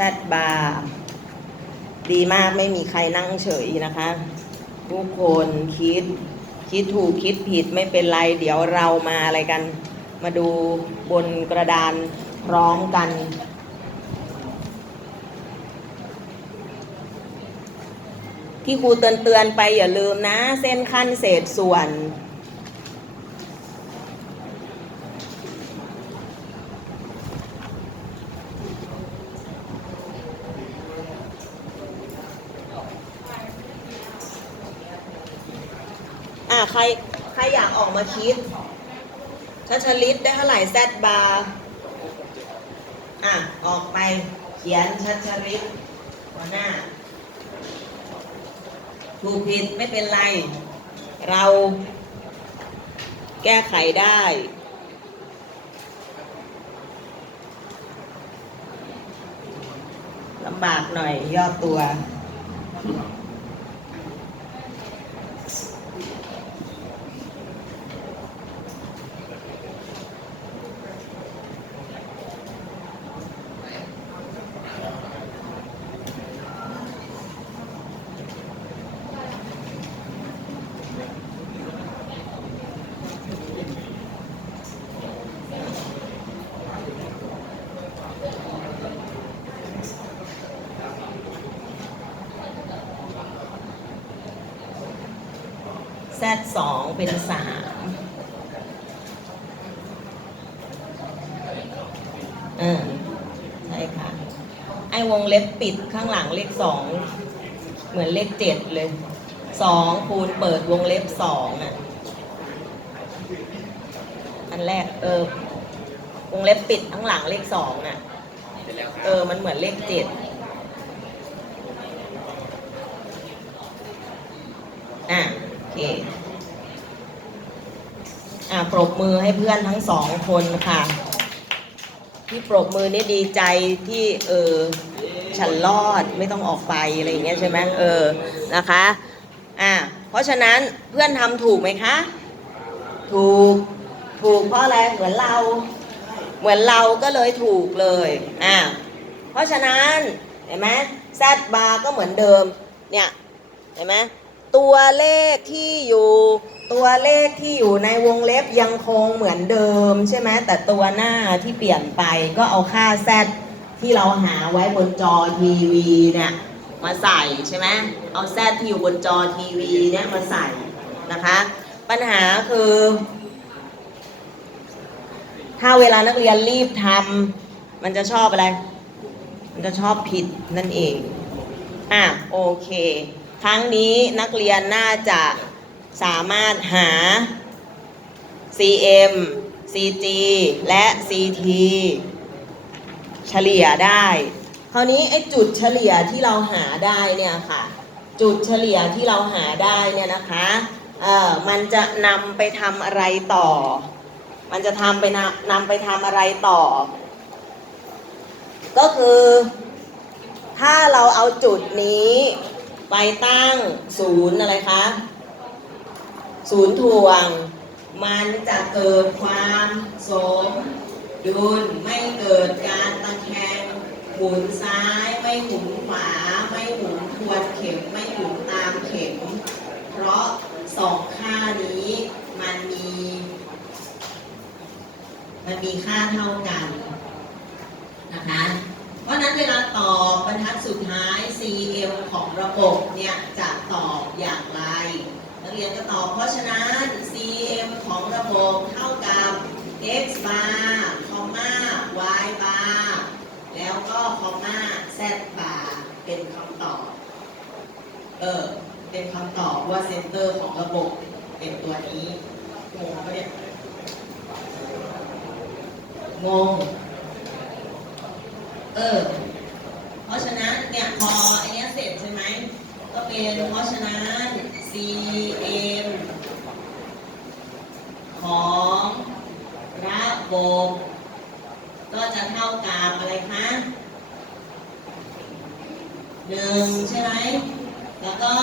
แซดบาร์ดีมากไม่มีใครนั่งเฉยนะคะ ทุกคนคิดคิดถูกคิดผิดไม่เป็นไร เดี๋ยวเรามาอะไรกัน มาดูบนกระดานพร้อมกัน ที่ครูเตือนเตือนไปอย่าลืมนะ เส้นขั้นเศษส่วน ใครใครอยากออกมาคิดชัชลิตได้เท่าไหร่แซดบาร์อะ ออกไปเขียนชัชลิตหัวหน้าถูกผิดไม่เป็นไร เราแก้ไขได้ ลำบากหน่อยย่อตัว แซดสองเป็นสามเออใช่ค่ะ ไอวงเล็บปิดข้างหลังเลขสองเหมือนเลขเจ็ดเลยสองคูณเปิดวงเล็บสองอะ อันแรกเออวงเล็บปิดข้างหลังเลขสองน่ะ เออ มันเหมือนเลขเจ็ด อะ โอ เคอะปรบมือให้เพื่อนทั้งสองคนค่ะ ที่ปรบมือนี่ดีใจที่เออฉันรอดไม่ต้องออกไปอะไรอย่างเงี้ยใช่ไหมเออนะคะอะเพราะฉะนั้นเพื่อนทำถูกไหมคะ ถูกถูกเพราะอะไรเหมือนเรา เหมือนเราก็เลยถูกเลยอะเพราะฉะนั้นเห็นไหมแซดบาร์ก็เหมือนเดิมเนี่ยเห็นไหม ตัวเลขที่อยู่ตัวเลขที่อยู่ในวงเล็บยังคงเหมือนเดิมใช่ไหมแต่ตัวหน้าที่เปลี่ยนไปก็เอาค่าแซดที่เราหาไว้บนจอทีวีเนี่ยมาใส่ใช่ไหมเอาแซดที่อยู่บนจอทีวีเนี่ยมาใส่นะคะ ปัญหาคือ ถ้าเวลานักเรียนรีบทำมันจะชอบอะไร มันจะชอบผิดนั่นเอง อะโอเค ครั้งนี้นักเรียนน่าจะสามารถหา CM CG และ CT เฉลี่ยได้ คราวนี้ไอ้จุดเฉลี่ยที่เราหาได้เนี่ยค่ะ จุดเฉลี่ยที่เราหาได้เนี่ยนะคะเอ่อมันจะนำไปทำอะไรต่อ มันจะทำไปนำนำไปทำอะไรต่อ ก็คือ ถ้าเราเอาจุดนี้ ไปตั้งศูนย์อะไรคะศูนย์ถ่วง มันจะเกิดความสมดุลไม่เกิดการตะแคงหมุนซ้ายไม่หมุนขวา ไม่หมุนทวนเข็มไม่หมุนตามเข็ม เพราะสองค่านี้มันมี มันมีค่าเท่ากันนะคะ ราะนั้นเวลาตอบบรรทัดสุดท้าย CM ของระบบเนี่ยจะตอบอย่างไร นักเรียนก็ตอบ เพราะฉะนั้น CM ของระบบเท่ากับ x bar คอมมา y bar แล้วก็คอมมา z bar เป็นคำตอบ เออ เป็นคำตอบว่าเซนเตอร์ของระบบเป็นตัวนี้งงปะเนี่ยงง เออ เพราะฉะนั้นเนี่ยพอไอเนี้ยเสร็จใช่ไหม ก็เป็นเพราะฉะนั้น CM ของระบบก็จะเท่ากับอะไรคะหนึ่งใช่ไหม แล้วก็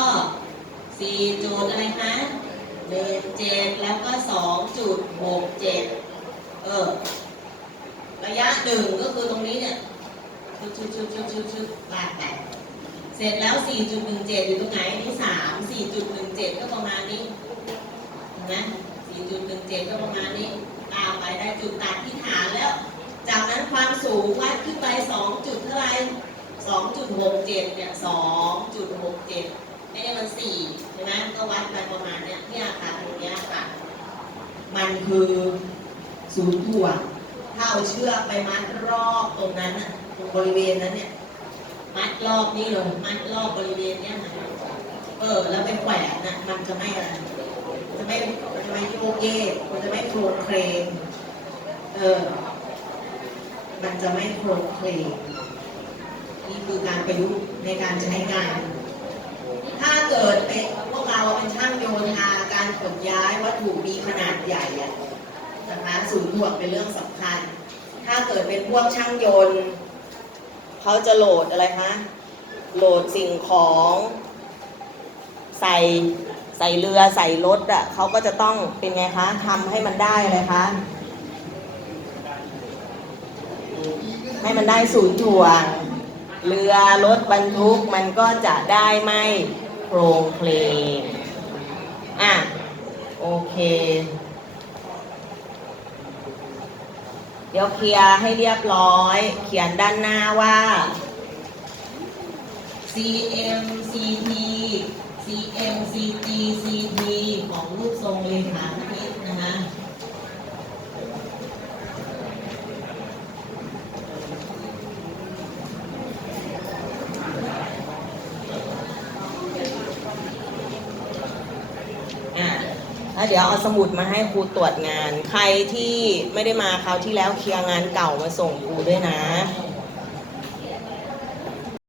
สี่จุดอะไรคะหนึ่งเจ็ดแล้วก็สองจุดหกเจ็ดเออ ระยะหนึ่งก็คือตรงนี้เนี่ย คือชุดชุดชุดชุดชุดลากไปเสร็จแล้ว 4.17 อยู่ตรงไหนนี่3 4.17 ก็ประมาณนี้เห็นไหม4.17 ก็ประมาณนี้ตามไปได้จุดตัดที่ฐานแล้ว จากนั้นความสูงวัดขึ้นไป 2 จุดเท่าไหร่2.67 เนี่ย 2.67 ไม่ได้มัน 4 ใช่ไหมก็วัดไปประมาณเนี้ยเนี่ยค่ะตรงเนี้ยค่ะ มันคือศูนย์ถ่วง เอาเชือกไปมัดรอบตรงนั้นน่ะตรงบริเวณนั้นเนี่ย มัดรอบนี้เลยมัดรอบบริเวณเนี้ยเออ แล้วไปแขวนน่ะ มันจะไม่อะไรจะไม่จะไม่โยกเยกมันจะไม่โครงเคลงเออ มันจะไม่โครงเคลงนี่คือการประยุกต์ในการใช้งาน ถ้าเกิดเป็นพวกเราเป็นช่างโยธาการขนย้ายวัตถุมีขนาดใหญ่อะ นะคะศูนย์ถ่วงเป็นเรื่องสำคัญ ถ้าเกิดเป็นพวกช่างยนต์เขาจะโหลดอะไรคะโหลดสิ่งของใส่ใส่เรือใส่รถอะเขาก็จะต้องเป็นไงคะทำให้มันได้อะไรคะให้มันได้ศูนย์ถ่วง เรือรถบรรทุกมันก็จะได้ไม่โครงเพลงอะ โอเค เดี๋ยวเคลียร์ให้เรียบร้อย เขียนด้านหน้าว่า CMCT CMCT CT ของรูปทรงเลขาคณิตนะคะอะ แล้วเดี๋ยวเอาสมุดมาให้ครูตรวจงาน ใครที่ไม่ได้มาคราวที่แล้วเคลียร์งานเก่ามาส่งครูด้วยนะ